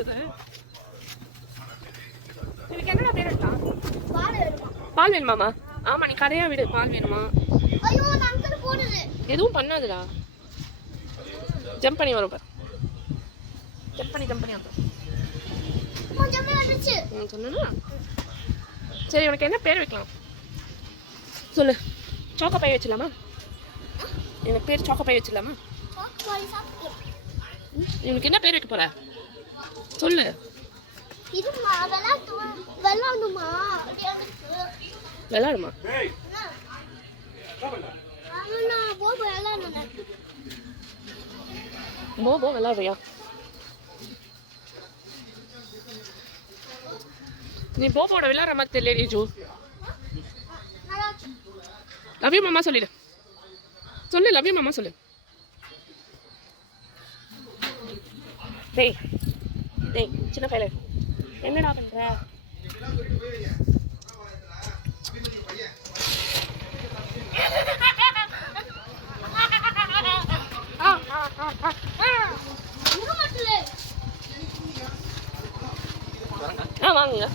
ஓடுது. இதுக்கு என்னடா பேர் எடுக்கலாம்? பால் வேணுமாமா? ஆமா, நீ கதையா விடு. பால் வேணுமா? எதுவும் பண்ணாதுடா. ஜம்ப் பண்ணி வரும் பாரு. ஜம்ப் பண்ணி வந்துடும். சொன்னா சரி, உனக்கு என்ன பேர் வைக்கலாம் சொல்லு. சோக்கோ பை வச்சிடலாமா? எனக்கு பேர் சோக்கோ பை வச்சிடலாமா? இவனுக்கு என்ன பேர் வைக்க போற சொல்லு. விளாடுமா? போபோ விளாடுறியா? நீ போபோட விளையாடுற மாதிரி தெரியல ஜூ. லவ் யூ மாமா சொல்லிடு. சொல்லு லவ் யூ மாமா சொல்லு. டேய் டேய் சின்ன பையல என்னடா பண்ற? வாங்க.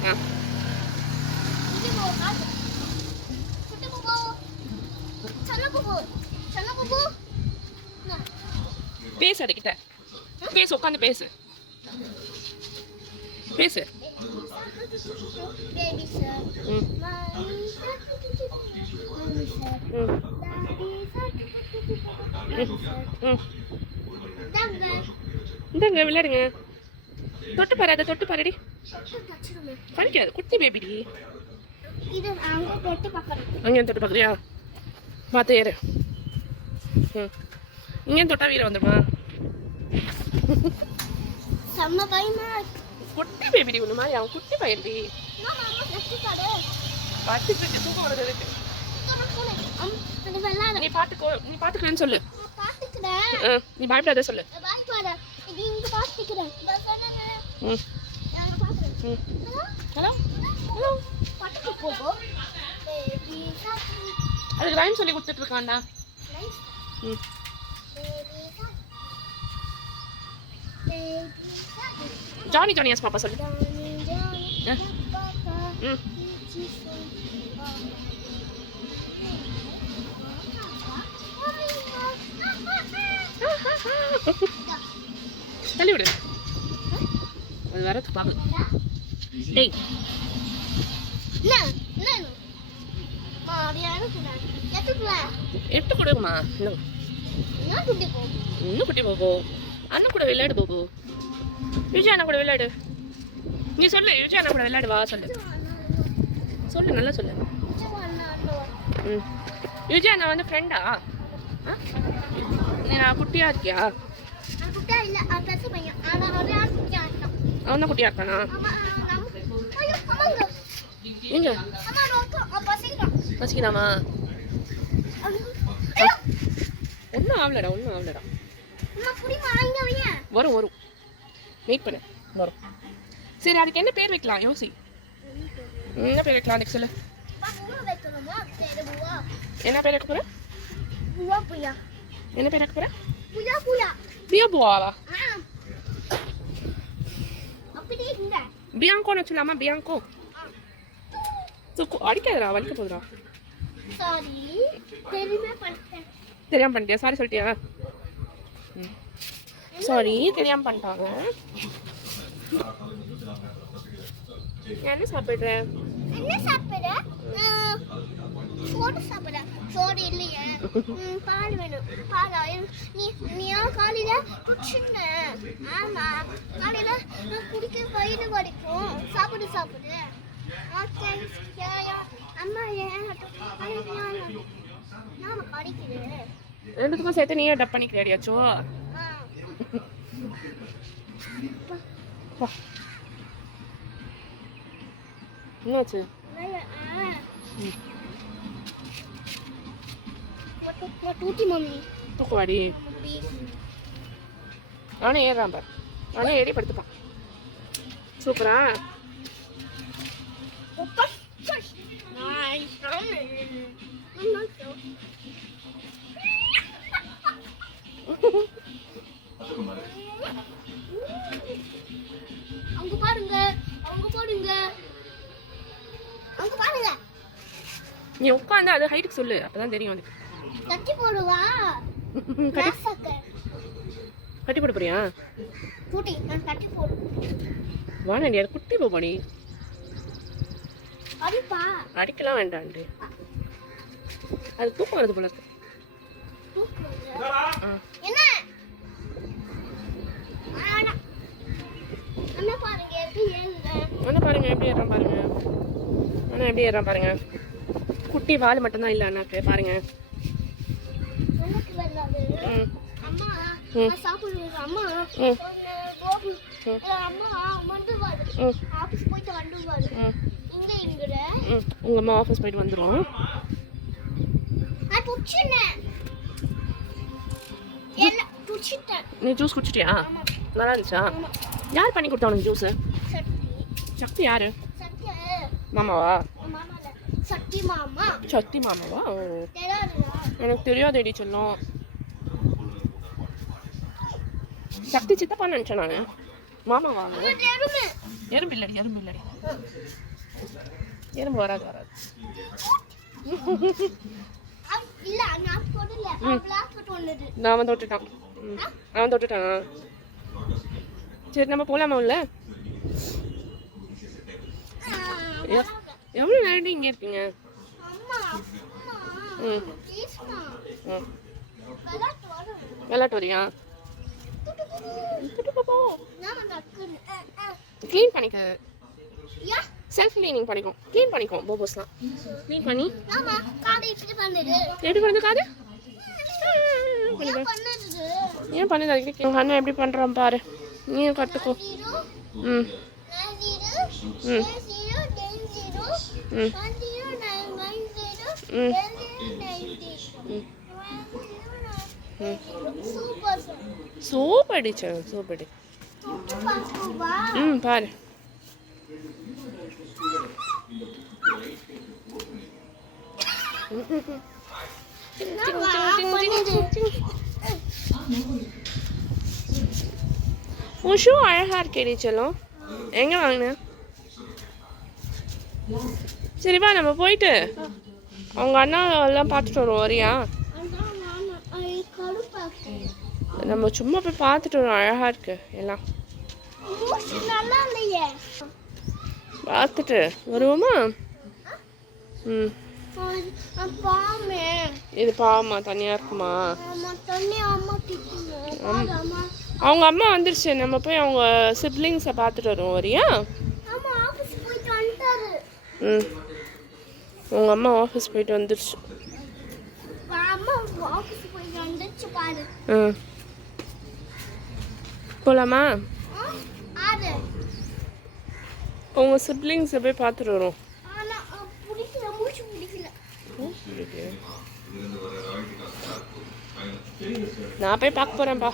பேசு அதுக்கிட்ட. பேசு, உட்காந்து பேசு. பேசு. இந்தாங்க விளையாடுங்க. தொட்டு பாரு, அதை தொட்டு பாருடி. படிக்காது, குட்டி பேபிடி. அங்கே தொட்டு பார்க்குறியா? பார்த்து ஏறு. இங்கே தொட்டா வீர வந்துடுமா? குட்டி பேபிடி ஒன்று மாதிரி. அவன் குட்டி பையன்டி. பார்த்துக்கிட்டு தூக்கம் வருது. நீ பாத்துக்கோ, நீ பாத்துக்கிறேன்னு சொல்லு. நீ பயப்படாத சொல்லு. அதுக்கு ரைம் சொல்லி கொடுத்துட்டு இருக்கான்டா. ஜானி ஜானி எஸ் பாப்பா சொல்லு. தள்ளி விடு. அது வரது பாக்கு. டேய் எட்டு கொடுமா. இன்னும் குட்டி போபோ. அண்ணன் கூட விளையாடு போபோ. விஜய் அண்ணா கூட விளையாடு. நீ சொல்லு, விஜய் அண்ணா கூட விளையாடு வா சொல்லு. சொல்லு, நல்லா சொல்லு. விஜய் அண்ணா வந்து ஃப்ரெண்டா? நீ நான் குட்டியா இருக்கியா? அவன் தான் குட்டியா இருக்கானா? எங்க பசிக்குதாமா? ஒன்றும் ஆகலடா, ஒன்றும் ஆகலடா. வரும் வரும், வெயிட் பண்ணு, வரும். சரி, அதுக்கு என்ன பேர் வைக்கலாம் யோசி. என்ன பேர் வைக்கலாம் அதுக்கு சொல்லு. என்ன பேர் வைக்க போற? என்ன பேர் வைக்க போற? பியா புவாவா? பியாங்கோன்னு வச்சுலாமா? பியாங்கோ. அடிக்காதடா, வலிக்க போதுடா. தெரியாம பண்ணிட்டியா? சாரி சொல்லிட்டியா? சாரி, தெரியாம பண்ணிட்டாங்க. என்ன சாப்பிடுற? என்ன சாப்பிடுற? சோறு சாப்பிடுற. சோறு இல்லையே. பால் வேணும். பாலா? நீ காலையில குடிச்சுன. ஆமா, காலையில குடிக்க வயிறு வலிக்கும். சாப்பிடு சாப்பிடு. அம்மா ஏன் நான் படிக்கிறேன். ரெண்டுத்துக்கும் சேர்த்து நீயே டப் பண்ணிக்கிறியாச்சோ? என்னாச்சு? தூக்குவாடி. நானே ஏறான் பார். நானே ஏறி படுத்துப்பான். சூப்பரா? நீ உட்காந்து அது ஹைட்டுக்கு சொல்லு, அப்பதான் தெரியும் அதுக்கு. கட்டி போடுவா. கட்டி போட போறியா? குட்டி நான் கட்டி போடு. வாணி அது குட்டி போடி. அடிப்பா. அடிக்கலாம் வேண்டாண்டு. அது தூக்கம் வருது போல இருக்கு. என்ன? அண்ணா பாருங்க எப்படி ஏறுறேன். அண்ணா பாருங்க எப்படி ஏறான் பாருங்க. அண்ணா எப்படி ஏறான் பாருங்க. குட்டி வால் மட்டும் தான் இல்ல அண்ணாக்கு பாருங்க. எனக்கு வரலாது. அம்மா சாப்பிடுங்க அம்மா. கோபு. அம்மா வந்துவாரு. ஆபீஸ் போயிட்டு வந்துவாரு. இங்க இங்கற. உங்க அம்மா ஆபீஸ் போயிட்டு வந்துரும். நான் குடிச்சேன். எல்லாம் குடிச்சிட்டேன். நீ ஜூஸ் குடிச்சிட்டியா? நல்லா இருந்துச்சா? யார் பண்ணி கொடுத்தா உனக்கு ஜூஸ்? சக்தி யாரு? மாமாவா? சக்தி மாமா. சக்தி மாமாவா? எனக்கு தெரியாதேடி செல்லம். சக்தி சித்தப்பா நினைச்சேன் நானு. மாமாவா? எறும்பு இல்லடி, எறும்பு இல்லடி. எறும்பு வராது வராது. அவன் தொட்டுட்டான். அவன் தொட்டுட்டான். சரி நம்ம போலாமா உள்ள? எவ்வளோ நேரம் இங்கே இருக்கீங்க? விளையாட்டு வரியா? க்ளீன் பண்ணிக்க. செல்ஃப் க்ளீனிங் பண்ணிக்கும். க்ளீன் பண்ணிக்கும் போபோஸ்லாம். க்ளீன் பண்ணி எப்படி பண்ணுது காது? ஏன் பண்ணுது அதுக்கு? உங்கள் அண்ணன் எப்படி பண்ணுறான் பாரு. நீயும் கற்றுக்கோ. ம் ம் சூப்பர் டீச்சர் சூப்பர் டி. பாரு. உன் ஷூ அழகா இருக்கேடி செல்லம். எங்க வாங்கின? சரிப்பா நம்ம போயிட்டு அவங்க அண்ணா எல்லாம் பார்த்துட்டு வருவோம். வரியா? நம்ம சும்மா போய் பார்த்துட்டு வரோம். அழகா இருக்கு எல்லாம். பார்த்துட்டு வருவோமா? ம் இது பாவமா தனியா இருக்குமா? அவங்க அம்மா வந்துருச்சு. நம்ம போய் அவங்க சிப்லிங்ஸை பார்த்துட்டு வருவோம். வரியா? ம் உங்க அம்மா ஆஃபீஸ் போயிட்டு வந்துருச்சு. ம் போலாமா? உங்க சிப்லிங்ஸை போய் பார்த்துட்டு வரோம். நான் போய் பார்க்க போறேன்ப்பா.